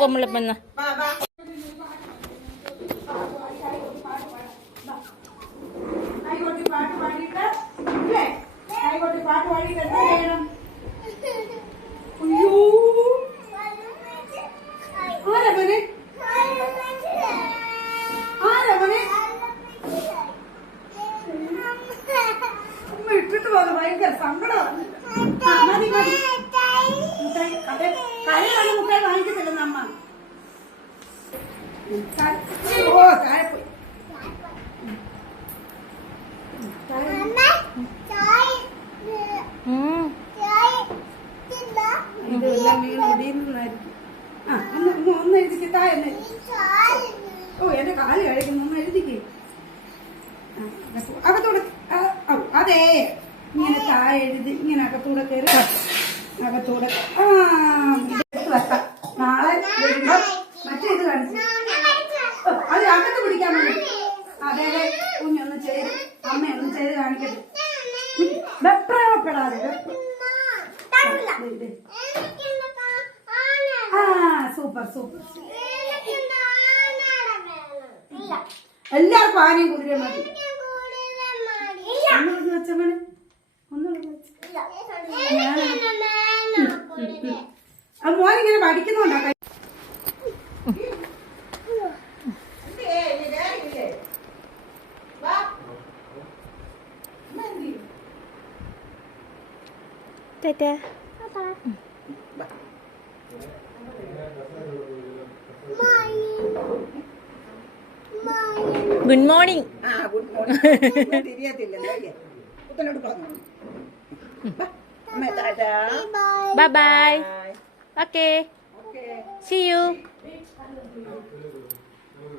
കുമ്പളപ്പന്ന പാട്ട് പാടിയിട്ട് പാട്ട് പാടിയിട്ട് എന്താ ചെയ്യണം? അയ്യോ ആരവനെ അമ്മ ഇട്ടിട്ട് പോകുന്നു. ഭയങ്കര സങ്കടമാണ്. മതി മതി കരയാണ് മുട്ടായി വാങ്ങിക്കത്തില്ലെന്ന് അമ്മ. ഓ താഴെ പോയി. ഇതെല്ലാം വീണ് ഒടിയുന്നതായിരിക്കും. ഒന്ന് എഴുതിക്ക്. താഴെ ഓ എന്റെ കാല് കഴിക്കുന്നു. ഒന്ന് എഴുതിക്ക്. അകത്തൂടെ അതെ ഇങ്ങനെ താഴെ എഴുതി ഇങ്ങനെ അകത്തൂടെ കയറി അകത്തൂടെ വെക്കാം. നാളെ വരുമ്പോ മറ്റേത് കാണിച്ചു അത് അകത്ത് പിടിക്കാൻ വേണ്ടി. അതെ അതെ കുഞ്ഞൊന്ന് ചെയ്ത് അമ്മയൊന്ന് ചെയ്ത് കാണിക്കട്ടെ. വെപ്രാളപ്പെടാതെ സൂപ്പർ സൂപ്പർ. എല്ലാവർക്കും ആനയും കുതിരയും മതി. ഒന്നുള്ളത് വെച്ചമ്മനെ ഒന്നുള്ളത് വെച്ച അത് മോനിങ്ങനെ പഠിക്കുന്നുണ്ടോ? Good morning. Bye bye. Okay. See you.